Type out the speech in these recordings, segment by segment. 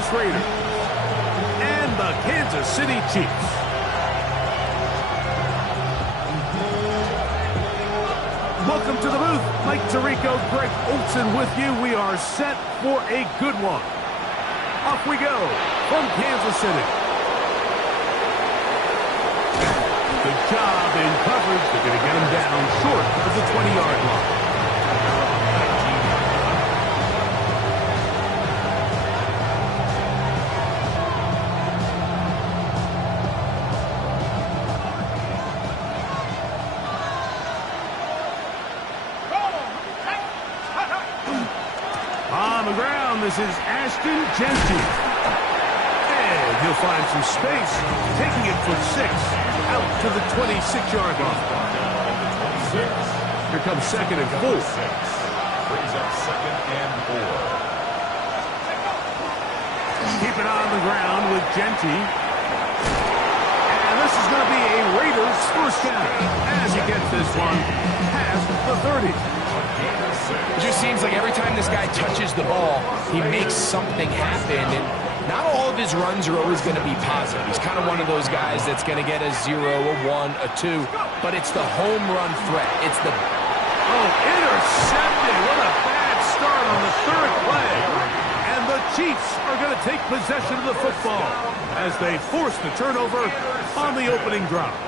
Vegas Raiders and the Kansas City Chiefs. Welcome to the booth. Mike Tirico, Greg Olsen with you. We are set for a good one. Off we go from Kansas City. Good job in coverage. They're going to get him down short of the 20-yard line. On the ground, this is Ashton Jeanty. And he'll find some space, taking it for 6, out to the 26-yard line. Here comes 2nd and 4. Brings up 2nd and 4. Keep it on the ground with Jeanty. And this is going to be a Raiders first down as he gets this one past the 30. It just seems like every time this guy touches the ball, he makes something happen. And not all of his runs are always going to be positive. He's kind of one of those guys that's going to get a 0, a 1, a 2. But it's the home run threat. It's the... Oh, intercepted. What a bad start on the 3rd play. And the Chiefs are going to take possession of the football as they force the turnover on the opening drive.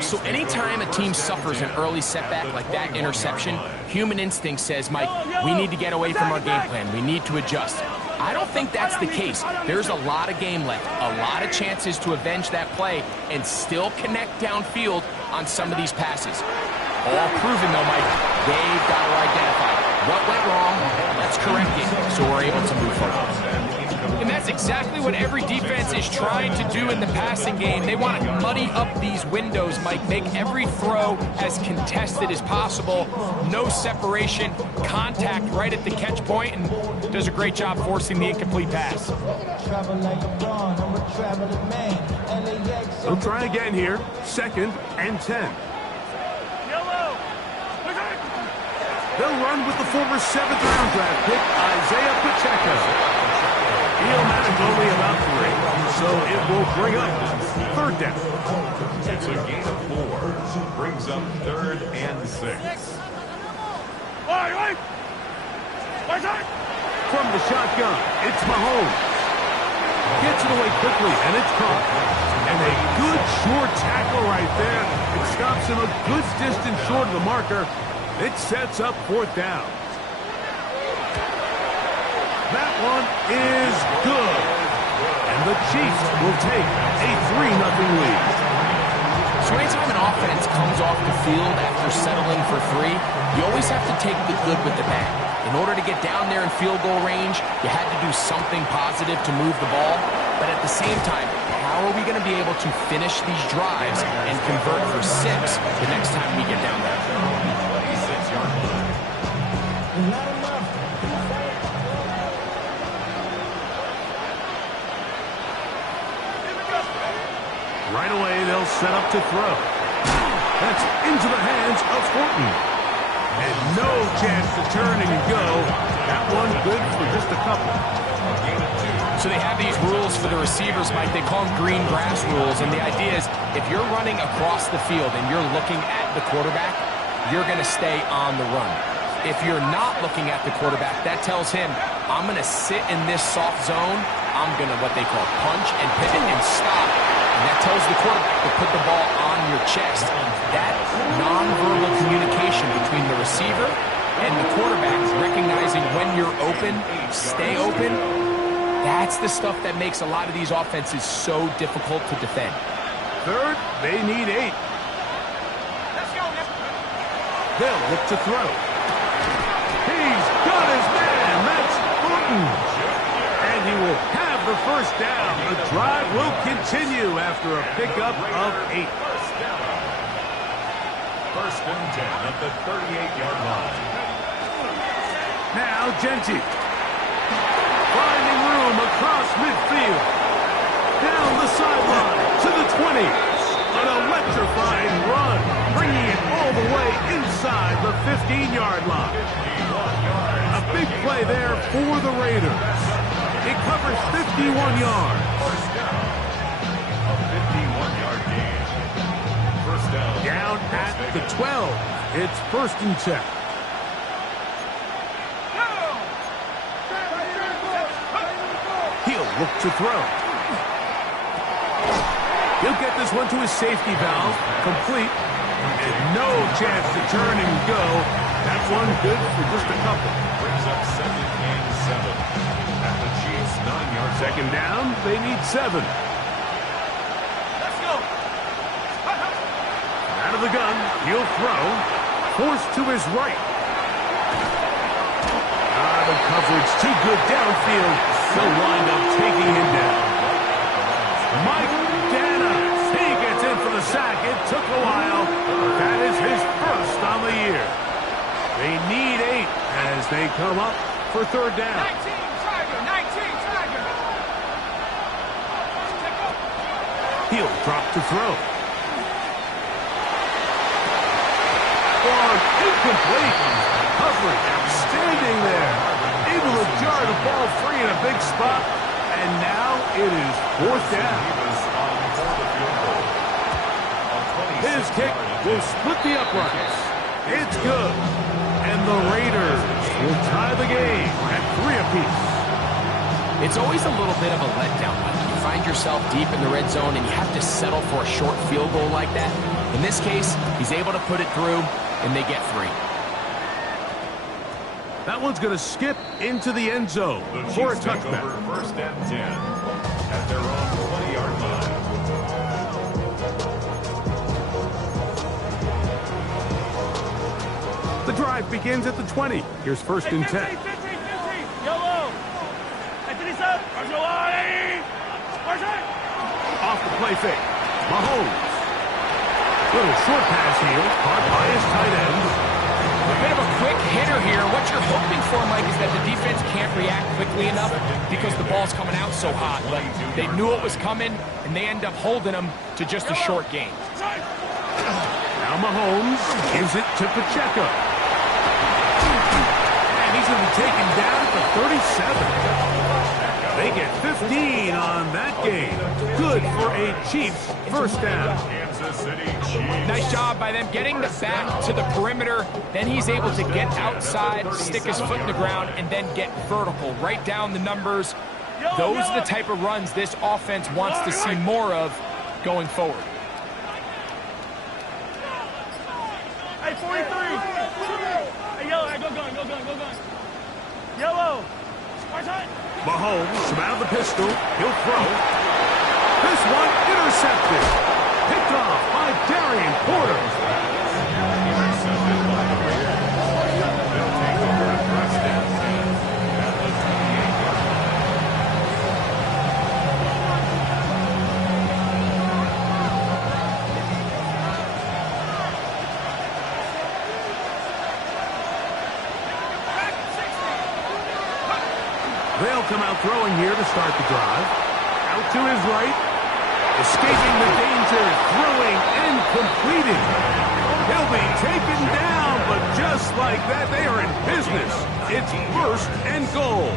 So anytime a team suffers an early setback like that interception, human instinct says, Mike, we need to get away from our game plan. We need to adjust. I don't think that's the case. There's a lot of game left, a lot of chances to avenge that play and still connect downfield on some of these passes. All proven, though, Mike, they've got to identify what went wrong, let's correct it so we're able to move forward. And that's exactly what every defense is trying to do in the passing game. They want to muddy up these windows, Mike, make every throw as contested as possible. No separation, contact right at the catch point, and does a great job forcing the incomplete pass. They'll try again here. 2nd and 10. They'll run with the former 7th-round draft pick, Isaiah Pacheco. He'll manage only about 3, so it will bring up 3rd down. It's a gain of 4. Brings up 3rd and 6. From the shotgun, it's Mahomes. Gets it away quickly, and it's caught. And a good short tackle right there. It stops him a good distance short of the marker. It sets up 4th down. That one is good. And the Chiefs will take a 3-0 lead. So anytime an offense comes off the field after settling for 3, you always have to take the good with the bad. In order to get down there in field goal range, you had to do something positive to move the ball. But at the same time, how are we going to be able to finish these drives and convert for 6 the next time we get down there? Right away, they'll set up to throw. That's into the hands of Horton. And no chance to turn and go. That one good for just a couple. So they have these rules for the receivers, Mike. They call them green grass rules. And the idea is if you're running across the field and you're looking at the quarterback, you're going to stay on the run. If you're not looking at the quarterback, that tells him, I'm going to sit in this soft zone. I'm going to what they call punch and pivot and stop. And that tells the quarterback to put the ball on your chest. That nonverbal communication between the receiver and the quarterback, recognizing when you're open, stay open, that's the stuff that makes a lot of these offenses so difficult to defend. 3rd, they need 8. They'll look to throw. He's got his man. That's Horton. And he will have the first down. The drive will continue after a pickup of 8. First and 10 at the 38-yard line. Now Jeanty. Finding room across midfield. Down the sideline to the 20. An electrifying run, bringing it all the way inside the 15-yard line. A big play there for the Raiders. He covers 51 yards. First down. A 51-yard gain. First down. Down at the 12. It's 1st and 10. He'll look to throw. He'll get this one to his safety valve. Complete. And no chance to turn and go. That one good for just a couple. Brings up 2nd and 7. At the Chiefs' 9-yard. 2nd down, they need 7. Let's go. Out of the gun, he'll throw. Forced to his right. The coverage too good downfield. They'll wind up taking him down. Mike Danna. He gets in for the sack. It took a while, but that is his 1st on the year. They need 8 as they come up for 3rd down. 19, Tiger, 19, Tiger. He'll drop to throw. Ball incomplete. Coverage outstanding there. Able to jar the ball free in a big spot. And now it is 4th down. His kick will split the uprights. It's good. And the Raiders will tie the game at 3 apiece. It's always a little bit of a letdown when you find yourself deep in the red zone and you have to settle for a short field goal like that. In this case, he's able to put it through, and they get 3. That one's going to skip into the end zone for a touchback. 1st and 10 at their own 20-yard line. The drive begins at the 20. Here's 1st and 10. 50, 50, 50. Yellow. Off the play fake. Mahomes. Little short pass here. Caught by his tight end. A bit of a quick hitter here. What you're hoping for, Mike, is that the defense can't react quickly enough because the ball's coming out so hot. But they knew it was coming, and they end up holding them to just a short gain. Now Mahomes gives it to Pacheco. And he's going to be taken down at the 37. They get 15 on that game. Good for a Chiefs 1st down. Kansas City Chiefs. Nice job by them getting the back to the perimeter. Then he's able to get outside, stick his foot in the ground, and then get vertical. Right down the numbers. Those are the type of runs this offense wants to see more of going forward. Hey, 43. Hey, yellow, hey, go gun, go gun, go gun. Yellow. Mahomes from out of the pistol. He'll throw. This one intercepted. Picked off by Darian Porter. Intercepted by the Raiders. They'll take over at 1st and 10 at the 28-yard They'll come out throwing here to start the drive. Out to his right. Escaping the danger. Throwing and completing. He'll be taken down, but just like that, they are in business. It's 1st and goal.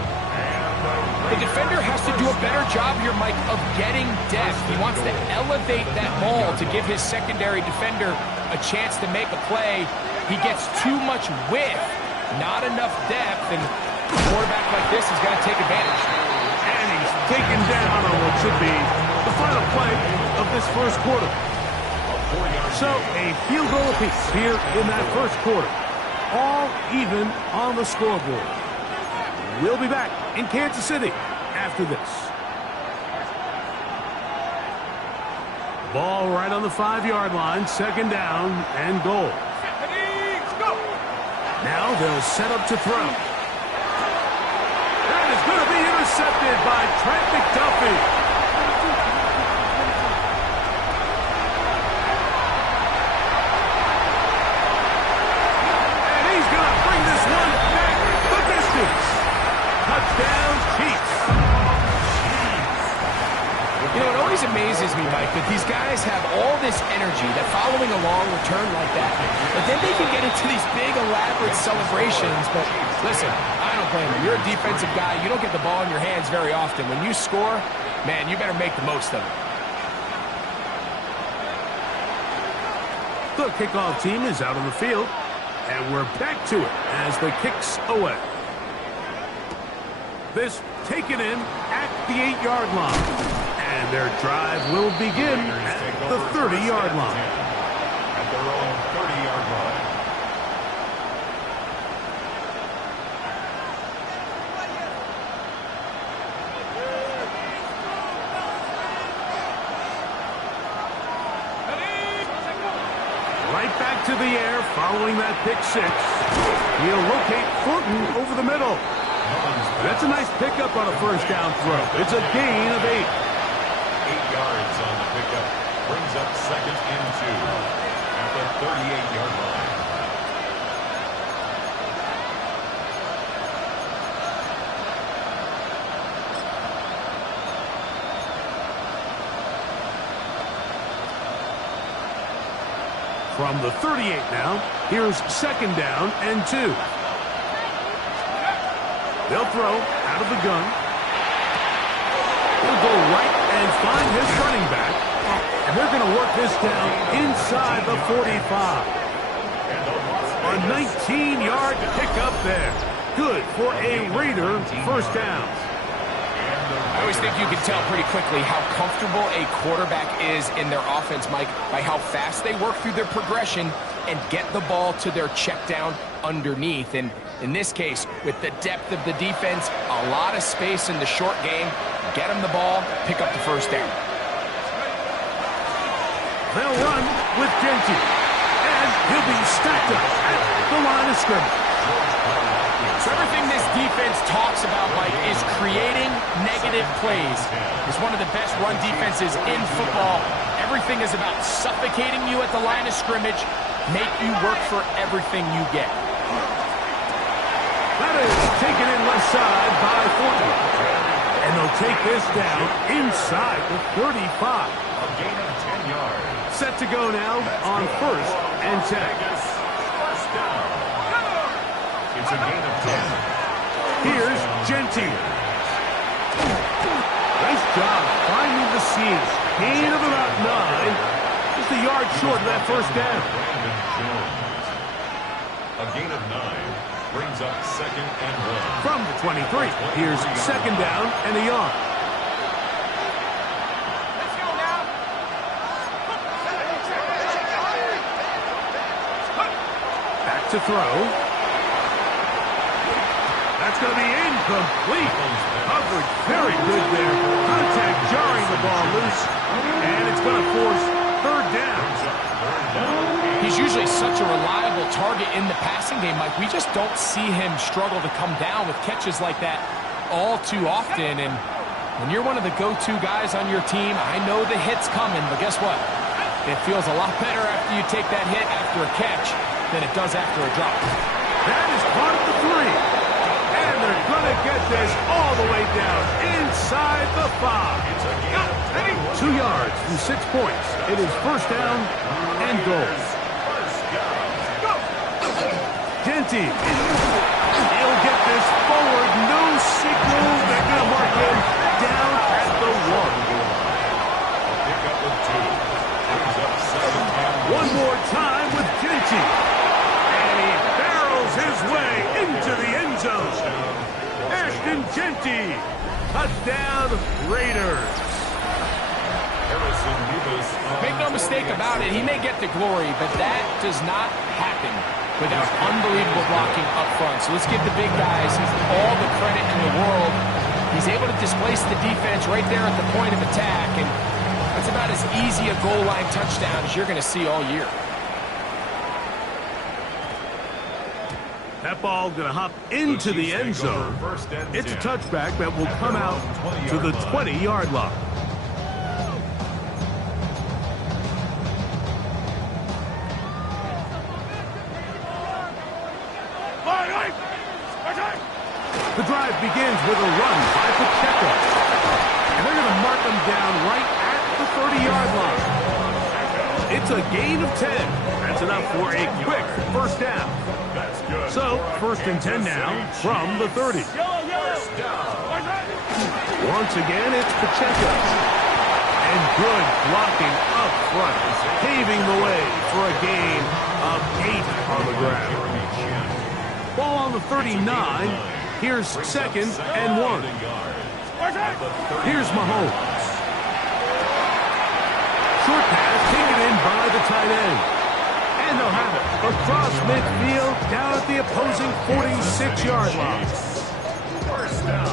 The defender has to do a better job here, Mike, of getting depth. He wants to elevate that ball to give his secondary defender a chance to make a play. He gets too much width, not enough depth, and a quarterback like this is going to take advantage. And he's taken down on what should be the final play of this 1st quarter. So a field goal apiece here in that 1st quarter. All even on the scoreboard. We'll be back in Kansas City after this. Ball right on the 5-yard line. 2nd down and goal. Now they'll set up to throw. That is going to be intercepted by Trent McDuffie. And he's going to bring this one back the distance. Touchdown, Chiefs. You know, it always amazes me, Mike, that these guys have all this energy, that following a long return like that, but then they can get into these big, elaborate celebrations. But listen, I don't blame him. You're a defensive guy. You don't get the ball in your hands very often. When you score, man, you better make the most of it. The kickoff team is out on the field, and we're back to it as the kick's away. This taken in at the 8-yard line, and their drive will begin at the 30-yard line. At their own 30-yard line. Right back to the air following that pick six. He'll locate Thornton over the middle. That's a nice pickup on a first down throw. It's a gain of 8. 8 yards on the pickup. Brings up 2nd and 2 at the 38-yard line. From the 38 now, here's 2nd down and 2. They'll throw out of the gun. He'll go right and find his running back. And they're going to work this down inside the 45. A 19-yard pickup there. Good for a Raider first down. I always think you can tell pretty quickly how comfortable a quarterback is in their offense, Mike, by how fast they work through their progression and get the ball to their check down underneath. And in this case, with the depth of the defense, a lot of space in the short game, get them the ball, pick up the first down. They'll run with Genty, and he'll be stacked up at the line of scrimmage. So everything this defense talks about, Mike, is creating negative plays. It's one of the best run defenses in football. Everything is about suffocating you at the line of scrimmage, make you work for everything you get. That is taken in left side by Thornton. And they'll take this down inside the 35. A gain of 10 yards. Set to go now on 1st and 10. First down. It's a gain of 10. Here's Genty. Nice job finding the seams. Gain of about 9. Just a yard short of that first down. Brandon Jones. A gain of 9 brings up 2nd and 1. From the 23, here's 2nd down and a yard. Back to throw. That's going to be incomplete. Coverage very good there. Contact jarring the ball loose. And it's going to force 3rd down. He's usually such a reliable target in the passing game, Mike. We just don't see him struggle to come down with catches like that all too often. And when you're one of the go-to guys on your team, I know the hit's coming, but guess what? It feels a lot better after you take that hit after a catch than it does after a drop. That is part of the 3. And they're going to get this all the way down inside the 5. 2 yards from 6 points. It is 1st down and goal. Genty. He'll get this forward. No signal. They're going to mark him down at the 1. A pickup of 2. Brings up 2nd and 1. One more time with Genty. And he barrels his way into the end zone. Ashton Genty. Touchdown, Raiders. Harrison Rivas. Make no mistake about it, he may get the glory, but that does not happen without unbelievable blocking up front. So let's give the big guys all the credit in the world. He's able to displace the defense right there at the point of attack, and that's about as easy a goal line touchdown as you're going to see all year. That ball going to hop into the end zone. It's a touchback that will come out to the 20-yard line. The drive begins with a run by Pacheco. And they're going to mark them down right at the 30-yard line. It's a gain of 10. That's enough for a quick first down. So, 1st and 10 now from the 30. Yellow, yellow. Once again, it's Pacheco. And good blocking up front, paving the way for a gain of 8 on the ground. Ball on the 39. Here's 2nd and 1. Here's Mahomes. Short pass taken in by the tight end. And they'll have it across midfield down at the opposing 46-yard line.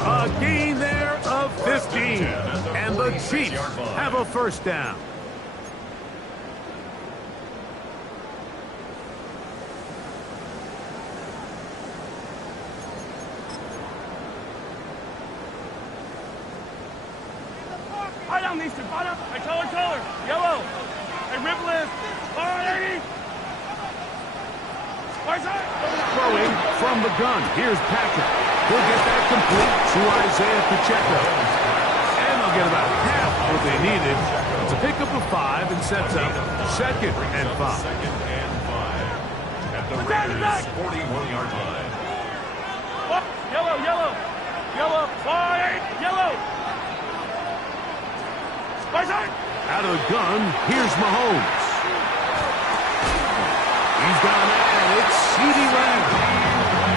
A gain there of 15. And the Chiefs have a 1st down. Fight on, Easton. Fight up. Hey, color. Yellow. Hey, Riplis. All right, Throwing from the gun. Here's Patrick. He'll get that complete to Isaiah Pacheco. And they'll get about half what they needed. It's a pickup of 5 and sets up 2nd and 5. At the Raiders' 41-yard line. Yellow, yellow. Yellow. Fire. Yellow. Out of the gun, here's Mahomes. He's down and it's CeeDee Lamb.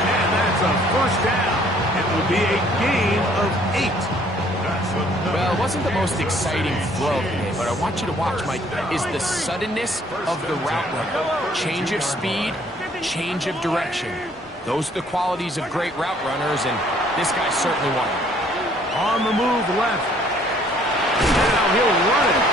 And that's a 1st down. It will be a gain of 8. Well, it wasn't the most exciting throw today, but I want you to watch, Mike, is the suddenness of the route run. Change of speed, change of direction. Those are the qualities of great route runners, and this guy's certainly one of them. On the move left. Now he'll run it.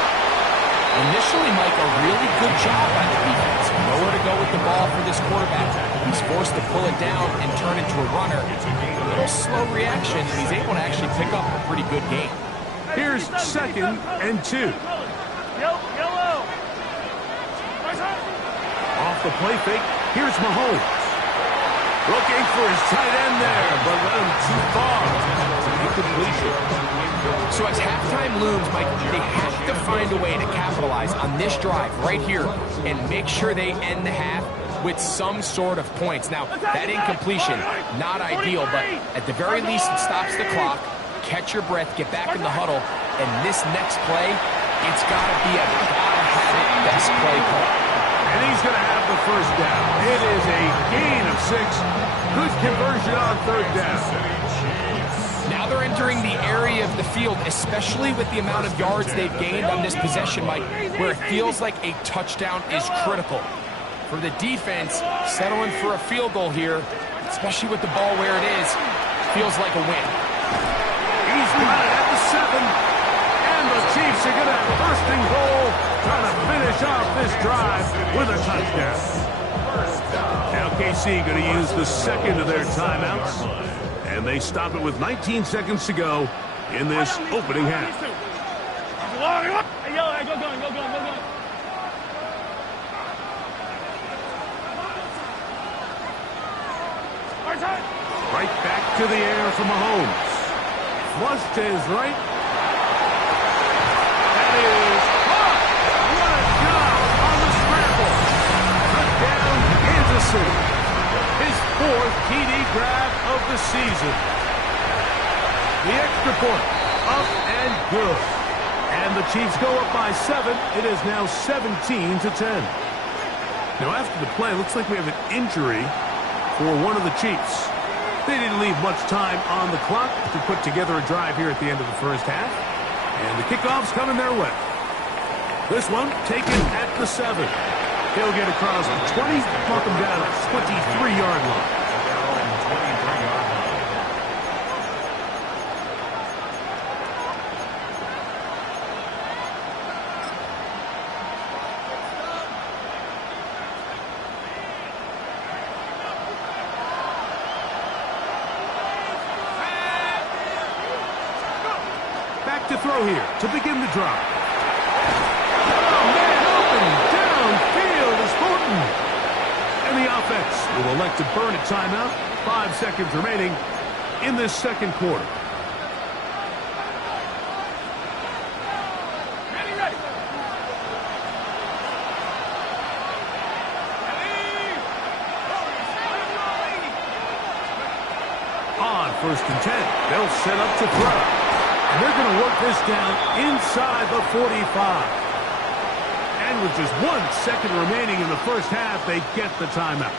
Initially, Mike, a really good job by the defense. Nowhere to go with the ball for this quarterback. He's forced to pull it down and turn into a runner. A little slow reaction, and he's able to actually pick up a pretty good game. Here's 2nd and 2. Yellow. Off the play fake, here's Mahomes. Looking for his tight end there, but let him too far. It's an incompletion. So as halftime looms, Mike, they have to find a way to capitalize on this drive right here and make sure they end the half with some sort of points. Now, that incompletion, not ideal, but at the very least, it stops the clock. Catch your breath, get back in the huddle, and this next play, it's got to be a gotta-have-it best play call. And he's going to have the 1st down. It is a gain of 6. Good conversion on 3rd down. Now they're entering the area of the field, especially with the amount of yards they've gained on this possession, Mike, where it feels like a touchdown is critical. For the defense, settling for a field goal here, especially with the ball where it is, feels like a win. He's got it at the 7. And the Chiefs are going to have 1st and goal, trying to finish off this drive with a touchdown. Now KC going to use the 2nd of their timeouts. And they stop it with 19 seconds to go in this opening half. Hey, yellow. Hey, go gun. Right back to the air for Mahomes. Flush to his right. That is caught. What a job on the scramble. Touchdown, Kansas City. His 4th TD grab of the season. The extra point, up and good. And the Chiefs go up by 7. It is now 17-10. Now after the play, it looks like we have an injury for one of the Chiefs. They didn't leave much time on the clock to put together a drive here at the end of the 1st half. And the kickoff's coming their way. This one taken at the 7. He'll get across the 20, knock him down at 23-yard line. Back to throw here to begin the drive. Oh, man, open downfield is Thornton. And the offense will elect to burn a timeout. 5 seconds remaining in this 2nd quarter. first and 10. They'll set up to throw. And they're going to work this down inside the 45. And with just 1 second remaining in the first half, they get the timeout.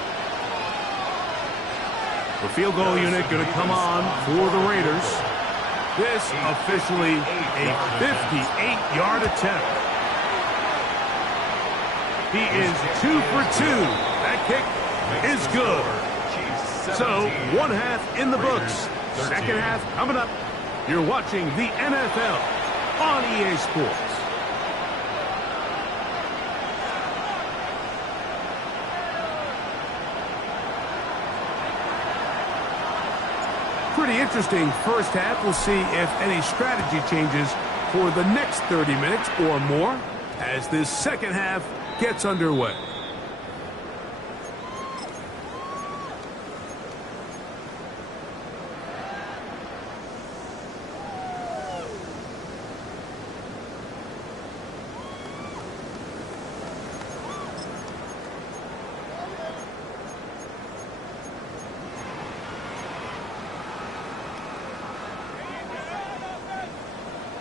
The field goal unit going to come on for the Raiders. This officially a 58-yard attempt. He is 2 for 2. That kick is good. So, 1 half in the books. Second half coming up. You're watching the NFL on EA Sports. Pretty interesting first half. We'll see if any strategy changes for the next 30 minutes or more as this second half gets underway.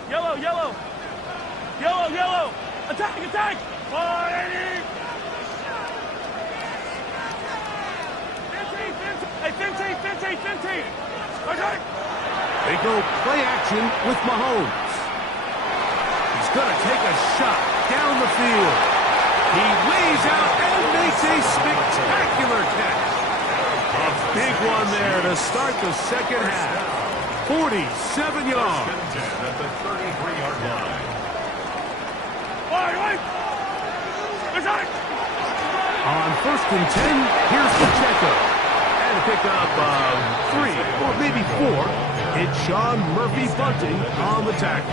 Yellow, yellow. Yellow, yellow. Attack, attack. 180. 15. Okay. They go play action with Mahomes. He's going to take a shot down the field. He lays out and makes a spectacular catch. A big one there to start the second half. 47 yards. At the 33-yard line. Wait. Attack. On first and 10, here's Pacheco. And a pickup of 3 or maybe 4. It's Sean Murphy-Bunting on the tackle.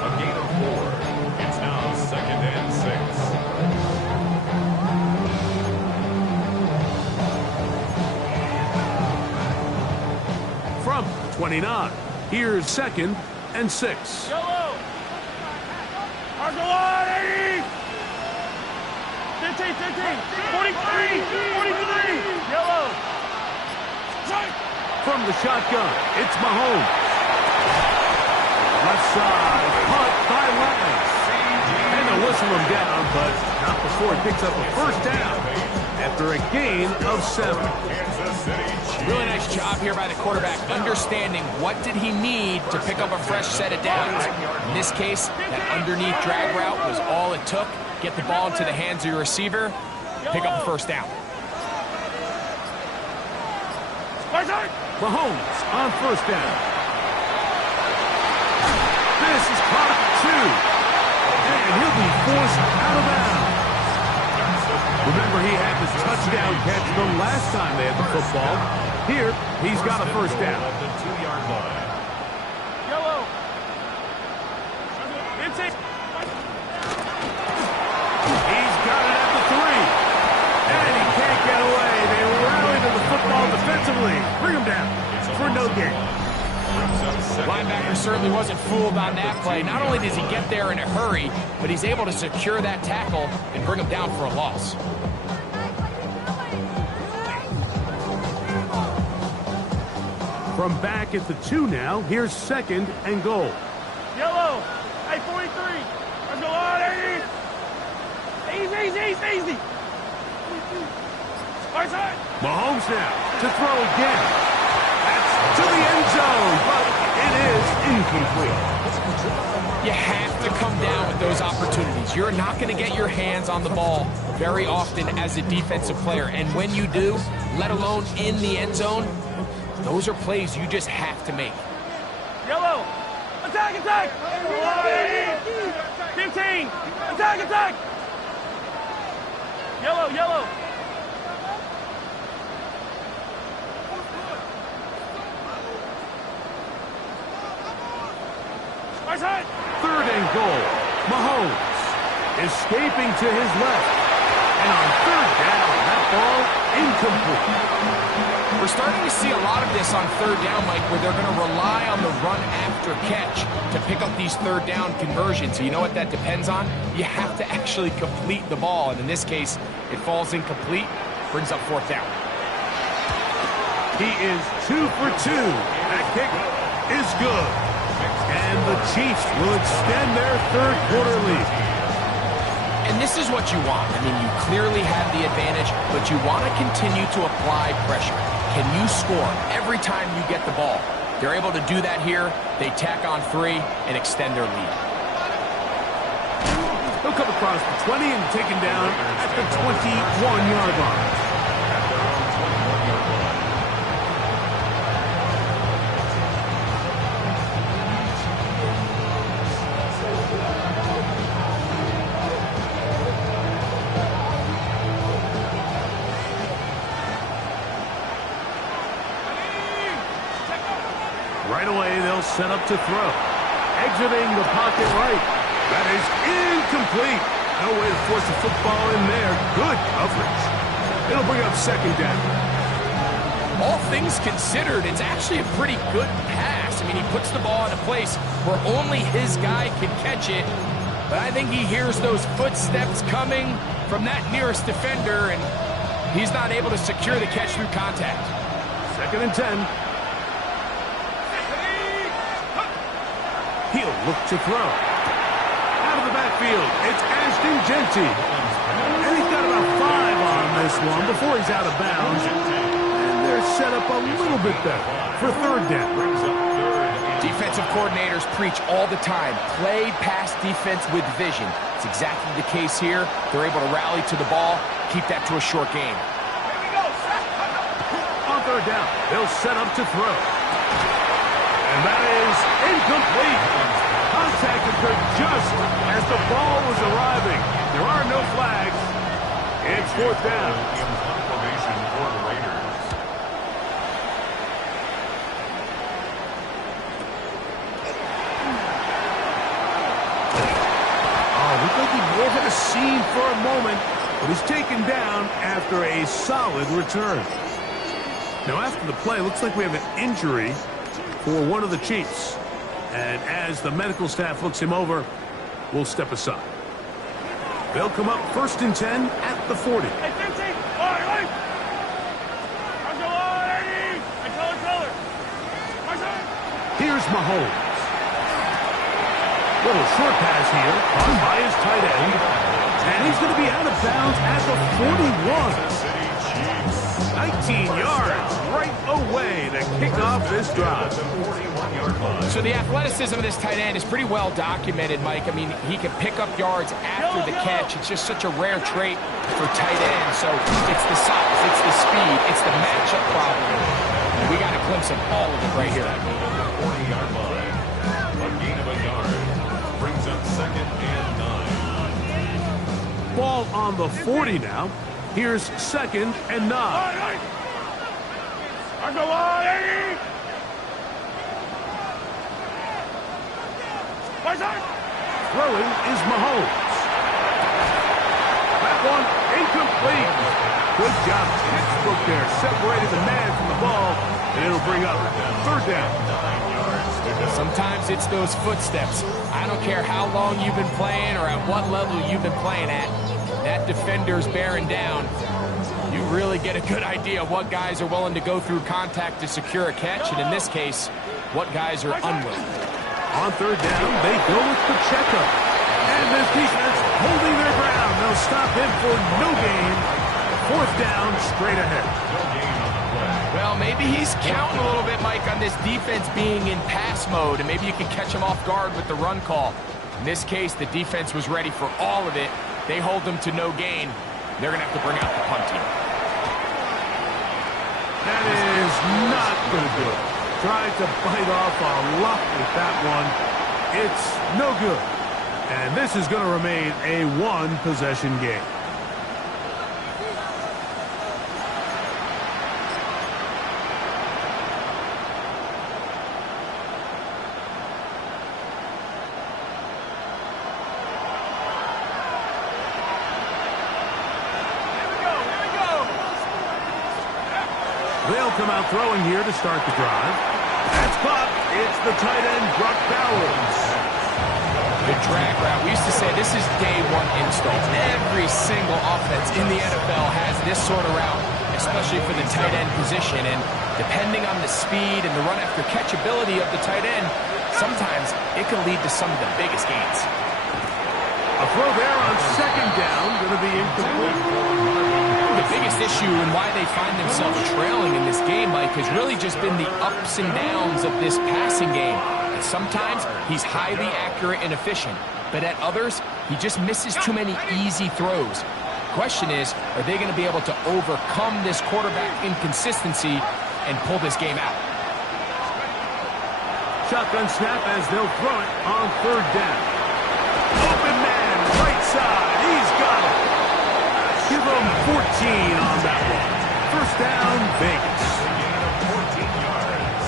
A gain of 4. It's now 2nd and 6. From 29, here's 2nd and 6. Yellow. Marco 180. 15. 43. Yellow. Strike. From the shotgun, it's Mahomes. Left side, caught by Lance. And they'll whistle him down, but not before he picks up a first down after a gain of 7. Really nice job here by the quarterback, understanding what did he need to pick up a fresh set of downs. In this case, that underneath drag route was all it took. Get the ball into the hands of your receiver, pick up a first down. Mahomes on first down. This is caught 2. And he'll be forced out of bounds. Remember, he had this touchdown catch the last time they had the football. Here, he's got a first down. At the 2-yard line. Yellow. 15. He's got it at the 3. And he can't get away. They rally to the football defensively. Bring him down for no gain. Linebacker certainly wasn't fooled on that play. Not only does he get there in a hurry, but he's able to secure that tackle and bring him down for a loss. From back at the 2 now, here's 2nd and goal. Yellow. Hey, 43. Let's go on, 80. Easy. Right side. Mahomes now to throw again. That's to the end zone, but it is incomplete. You have to come down with those opportunities. You're not going to get your hands on the ball very often as a defensive player. And when you do, let alone in the end zone, those are plays you just have to make. Yellow. Attack. 15. Attack. Yellow. Right side. 3rd and goal. Mahomes escaping to his left. And on 3rd down, that ball incomplete. We're starting to see a lot of this on 3rd down, Mike, where they're going to rely on the run after catch to pick up these 3rd down conversions. So you know what that depends on? You have to actually complete the ball. And in this case, it falls incomplete, brings up 4th down. He is 2 for 2. That kick is good. And the Chiefs will extend their third quarter lead. And this is what you want. I mean, you clearly have the advantage, but you want to continue to apply pressure. Can you score every time you get the ball? They're able to do that here. They tack on 3 and extend their lead. He'll come across the 20 and taken down at the 21-yard line. Right away, they'll set up to throw. Exiting the pocket right. That is incomplete. No way to force the football in there. Good coverage. It'll bring up second down. All things considered, it's actually a pretty good pass. I mean, he puts the ball in a place where only his guy can catch it. But I think he hears those footsteps coming from that nearest defender, and he's not able to secure the catch through contact. Second and 10. He'll look to throw. Out of the backfield, it's Ashton Jeanty. And he's got about 5 on this one before he's out of bounds. And they're set up a little bit better for third down. Defensive coordinators preach all the time, play pass defense with vision. It's exactly the case here. They're able to rally to the ball, keep that to a short game. On third down, they'll set up to throw. And that is incomplete. Contact occurred just as the ball was arriving. There are no flags. It's fourth down. Confirmation for the Raiders. Oh, looked like he may have had a scene for a moment, but he's taken down after a solid return. Now, after the play, looks like we have an injury for one of the Chiefs. And as the medical staff looks him over, we'll step aside. They'll come up first and 10 at the 40. Hey, 15. All right. I'll go on, Eddie. I tell her. My son. Here's Mahomes. Little short pass here, caught by his tight end. And he's going to be out of bounds at the 41. 19 yards right away to kick off this drive. So the athleticism of this tight end is pretty well documented, Mike. I mean, he can pick up yards after the catch. It's just such a rare trait for tight ends. So it's the size, it's the speed, it's the matchup problem. And we got a glimpse of all of it right here. 40-yard line. A gain of a yard brings up second and 9. Ball on the 40 now. Here's second and 9. I'll go on, Eddie. My son. Throwing is Mahomes. That one incomplete. Good job, textbook there. Separated the man from the ball, and it'll bring up third down. Sometimes it's those footsteps. I don't care how long you've been playing or at what level you've been playing at. That defender's bearing down. You really get a good idea of what guys are willing to go through contact to secure a catch, and in this case, what guys are unwilling. On third down, they go with Pacheco. And this defense holding their ground. They'll stop him for no gain. Fourth down, straight ahead. Well, maybe he's counting a little bit, Mike, on this defense being in pass mode, and maybe you can catch him off guard with the run call. In this case, the defense was ready for all of it. They hold them to no gain. They're going to have to bring out the punt team. That is not going to do it. Tried to bite off a lot with that one. It's no good. And this is going to remain a one-possession game. They'll come out throwing here to start the drive. That's caught. It's the tight end, Brock Bowers. Good drag route. We used to say this is day one install. Every single offense in the NFL has this sort of route. especially for the tight end position. And depending on the speed and the run-after-catch ability of the tight end, sometimes it can lead to some of the biggest gains. A throw there on second down, going to be incomplete. The biggest issue and why they find themselves trailing in this game, Mike, has really just been the ups and downs of this passing game. And sometimes he's highly accurate and efficient, but at others, he just misses too many easy throws. Question is, are they going to be able to overcome this quarterback inconsistency and pull this game out? Shotgun snap as they'll throw it on third down. Open man, right side, he's got it. Give him 14 on that one. First down, Vegas. A gain of 14 yards.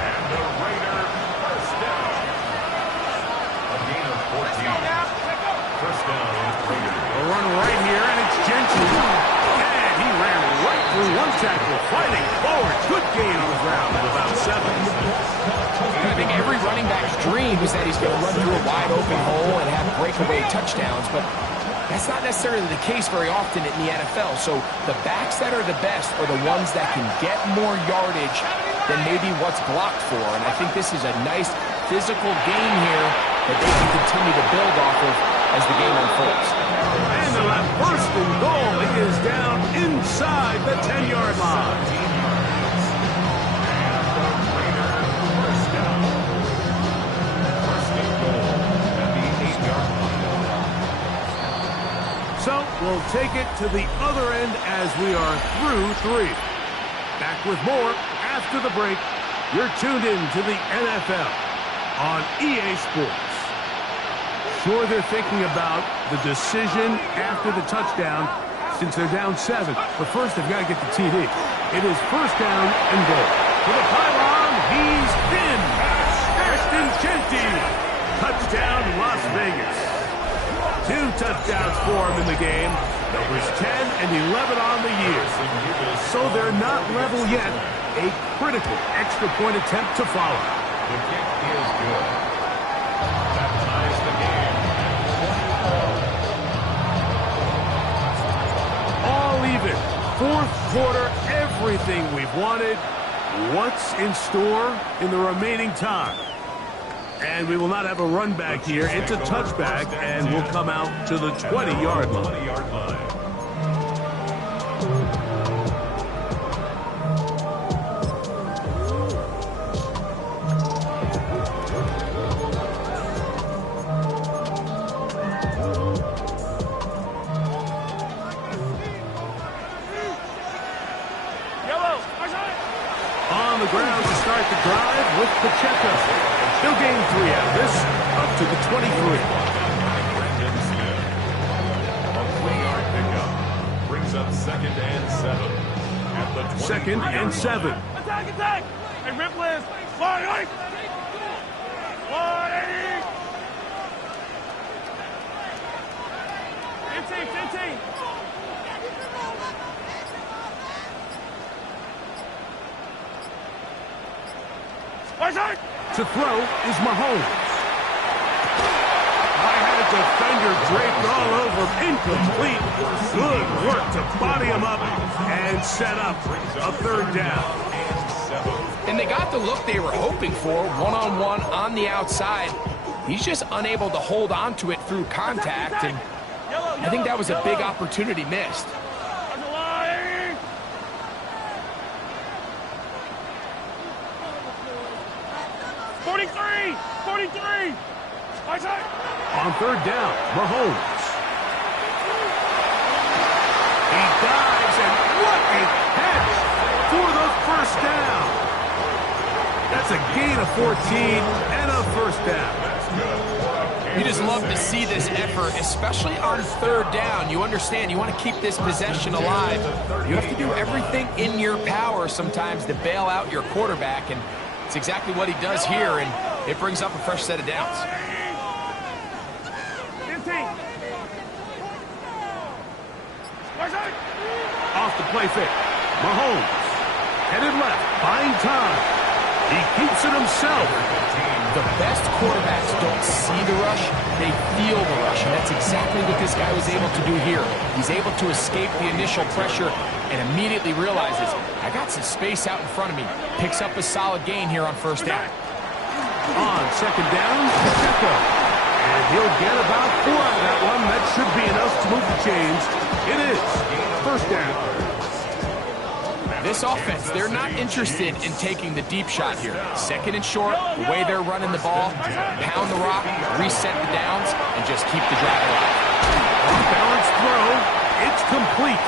And the Raider first down. A gain of 14. First down is Raider. A run right here, and it's Gentry. And he ran right through one tackle, fighting forward. Good gain on the ground of about 7. I think every running back's dream is that he's going to run through a wide open hole and have breakaway touchdowns, but that's not necessarily the case very often in the NFL. So the backs that are the best are the ones that can get more yardage than maybe what's blocked for. And I think this is a nice physical game here that they can continue to build off of as the game unfolds. And the left first and goal. He is down inside the 10-yard line. So we'll take it to the other end as we are through 3. Back with more after the break. You're tuned in to the NFL on EA Sports. Sure, they're thinking about the decision after the touchdown since they're down 7. But first, they've got to get the TD. It is first down and goal. To the pylon, he's in. Ashton Jeanty. Touchdown, Las Vegas. 2 touchdowns for him in the game. Numbers 10 and 11 on the year. So they're not level yet. A critical extra point attempt to follow. The kick is good. That ties the game. All even. Fourth quarter, everything we've wanted. What's in store in the remaining time? And we will not have a run back here. It's a touchback, and we'll come out to the 20-yard line. 20-yard line. On the ground to start the drive with Pacheco. He'll gain 3 out of this, up to the 23. Brandon Smith. A 3-yard pickup brings up second and 7. At the 20. Second and 7. Attack, attack! Hey, Ripley! Slide, 15. To throw is Mahomes. I had a defender draped all over him. Incomplete. Good work to body him up and set up a third down. And they got the look they were hoping for, one-on-one on the outside. He's just unable to hold on to it through contact, and I think that was a big opportunity missed. 43! On third down, Mahomes. He dives, and what a catch for the first down. That's a gain of 14 and a first down. You just love to see this effort, especially on third down. You understand, you want to keep this possession alive. You have to do everything in your power sometimes to bail out your quarterback, and it's exactly what he does here, and it brings up a fresh set of downs. 15. Off the play fake. Mahomes. Headed left. Buying time. He keeps it himself. The best quarterbacks don't see the rush, they feel the rush, and that's exactly what this guy was able to do here. He's able to escape the initial pressure and immediately realizes, I got some space out in front of me. Picks up a solid gain here on first down. On second down, Pacheco. And he'll get about 4 out of that one. That should be enough to move the chains. It is first down. This offense, they're not interested in taking the deep shot here. Second and short, the way they're running the ball, pound the rock, reset the downs, and just keep the drive alive. Balanced throw. It's complete.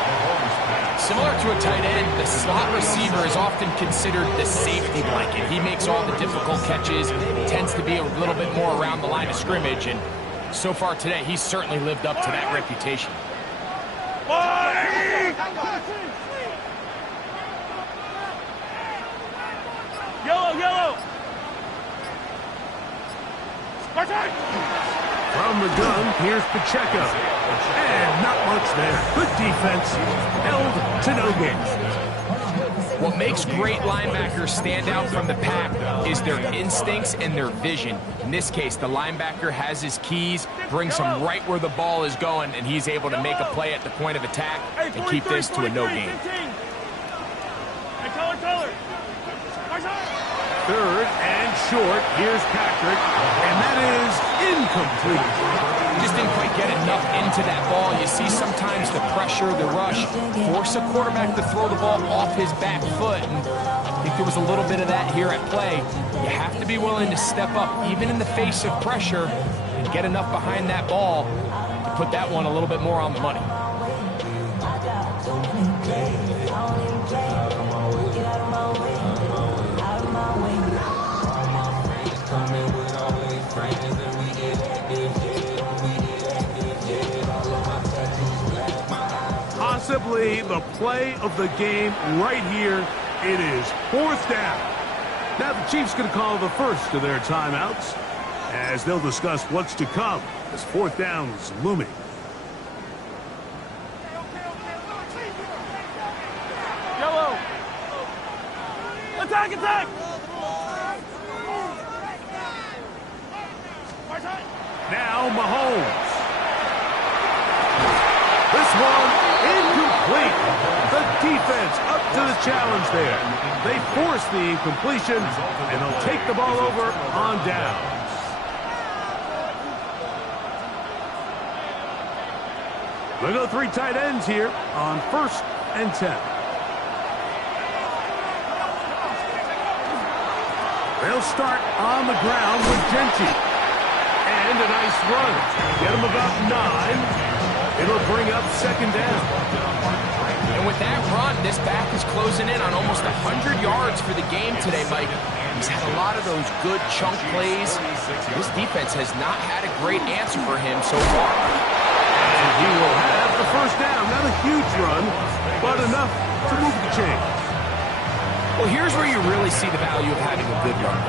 Similar to a tight end, the slot receiver is often considered the safety blanket. He makes all the difficult catches, tends to be a little bit more around the line of scrimmage, and so far today, he's certainly lived up to that reputation. Yellow! From the gun, here's Pacheco. And not much there. Good defense. Held to no gain. What makes great linebackers stand out from the pack is their instincts and their vision. In this case, the linebacker has his keys, brings him right where the ball is going, and he's able to make a play at the point of attack and keep this to a no gain. Third and short. Here's Patrick. And that is incomplete. Just didn't quite get enough into that ball. You see sometimes the pressure, the rush, force a quarterback to throw the ball off his back foot. And I think there was a little bit of that here at play. You have to be willing to step up, even in the face of pressure, and get enough behind that ball to put that one a little bit more on the money. Possibly the play of the game right here. It is fourth down. Now the Chiefs going to call the first of their timeouts as they'll discuss what's to come as fourth down is looming. Yellow! Attack! Now Mahomes. This one incomplete. The defense up to the challenge there. They force the incompletion, and they'll take the ball over on downs. We'll go 3 tight ends here on 1st and 10. They'll start on the ground with Genty. And a nice run. Get him about 9. It'll bring up second down. And with that run, this back is closing in on almost 100 yards for the game today, Mike. He's had a lot of those good chunk plays. This defense has not had a great answer for him so far. And he will have the first down. Not a huge run, but enough to move the chain. Well, here's where you really see the value of having a good run.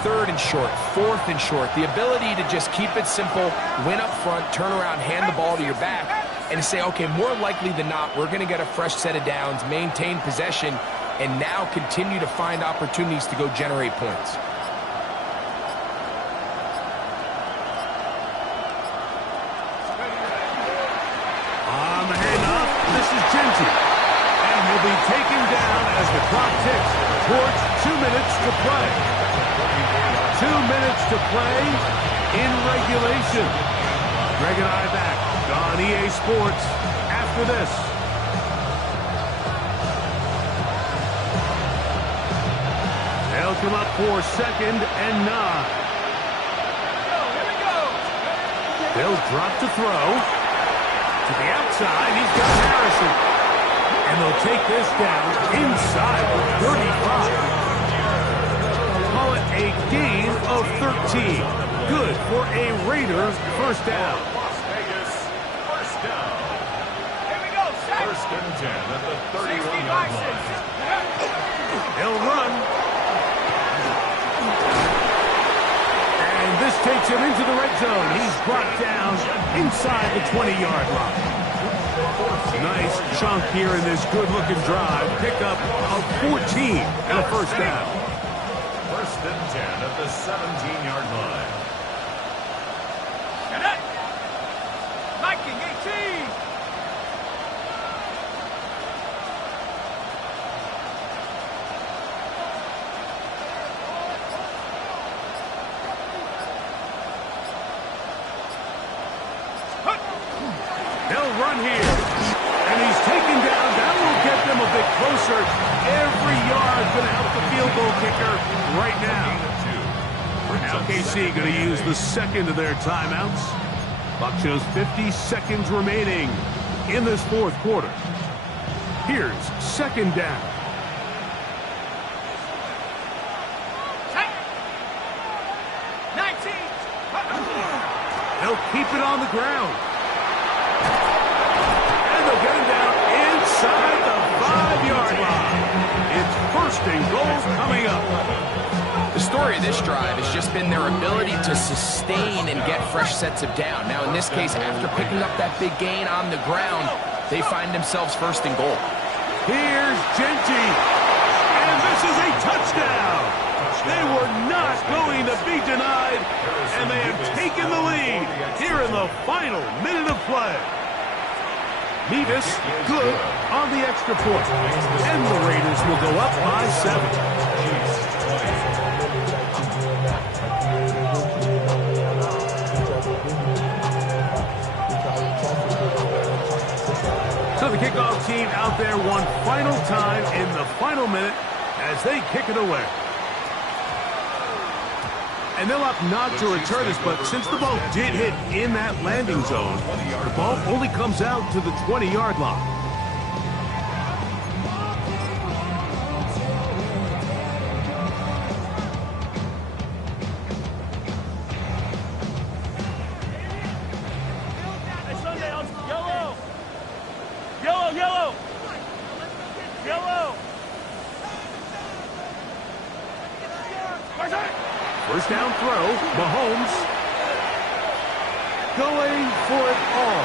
3rd and short, 4th and short. The ability to just keep it simple, win up front, turn around, hand the ball to your back, and say, okay, more likely than not, we're going to get a fresh set of downs, maintain possession, and now continue to find opportunities to go generate points. On the handoff, this is Genty. And will be taken down as the clock ticks towards 2 minutes to play. 2 minutes to play in regulation. Greg and I back on EA Sports after this. They'll come up for 2nd and 9. They'll drop to throw. To the outside, he's got Harrison. And they'll take this down inside the 35. Call it a gain of 13. Good for a Raiders first down. Las Vegas, first down. Here we go, set. 1st and 10 at the 31-yard line. He'll run. And this takes him into the red zone. He's brought down inside the 20-yard line. Nice chunk here in this good-looking drive. Pickup of 14 and a first down. 1st and 10 at the 17-yard line. run here. And he's taken down. That will get them a bit closer. Every yard going to help the field goal kicker right now. Now KC going to use the second of their timeouts. Clock shows 50 seconds remaining in this fourth quarter. Here's second down. They'll keep it on the ground. And they'll get him down inside the 5-yard line. It's first and goal coming up. The story of this drive has just been their ability to sustain and get fresh sets of down. Now, in this case, after picking up that big gain on the ground, they find themselves first and goal. Here's Genty. And this is a touchdown. They were not going to be denied, and they have taken the lead here in the final minute of play. Mevis good on the extra point, and the Raiders will go up by 7. So the kickoff team out there one final time in the final minute as they kick it away. And they'll opt not to return this, but since the ball did hit in that landing zone, the ball only comes out to the 20-yard line. First down throw, Mahomes going for it all.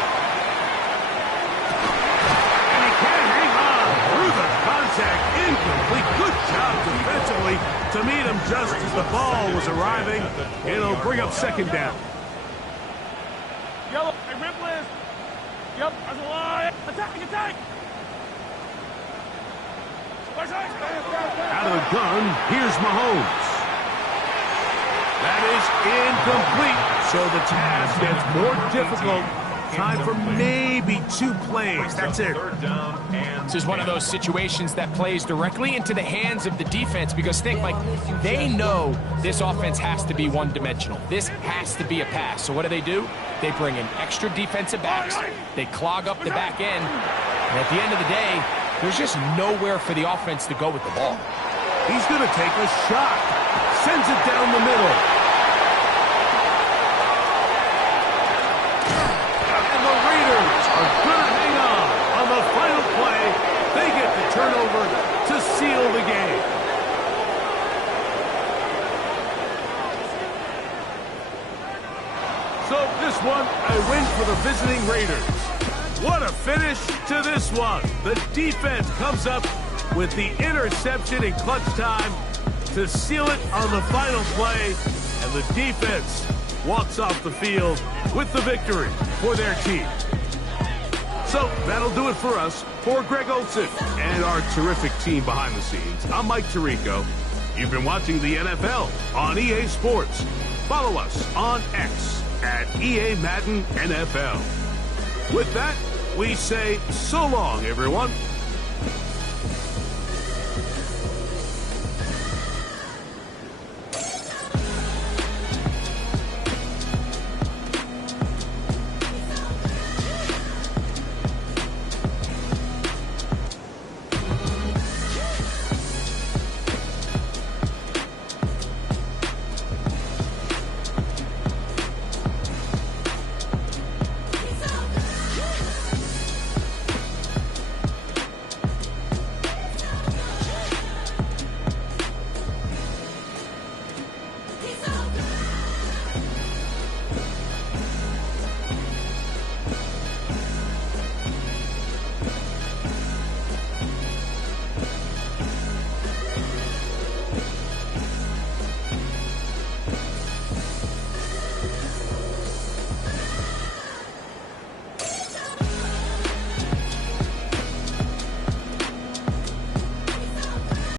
And he can't hang on through the contact, incomplete. Good job defensively to meet him just as the ball was arriving. It'll bring up second down. Yellow, hey, Ripley. Yep, that's a lie. Attack. Out of the gun, here's Mahomes. That is incomplete, so the task gets more difficult. Time for maybe 2 plays. That's it. This is one of those situations that plays directly into the hands of the defense because think, like, they know this offense has to be one-dimensional. This has to be a pass. So what do? They bring in extra defensive backs. They clog up the back end. And at the end of the day, there's just nowhere for the offense to go with the ball. He's going to take a shot. Sends it down the middle. And the Raiders are going to hang on the final play. They get the turnover to seal the game. So this one, a win for the visiting Raiders. What a finish to this one. The defense comes up with the interception in clutch time to seal it on the final play, and the defense walks off the field with the victory for their team. So that'll do it for us. For Greg Olsen and our terrific team behind the scenes, I'm Mike Tirico. You've been watching the NFL on EA Sports. Follow us on X at EA Madden NFL. With that, we say so long, everyone.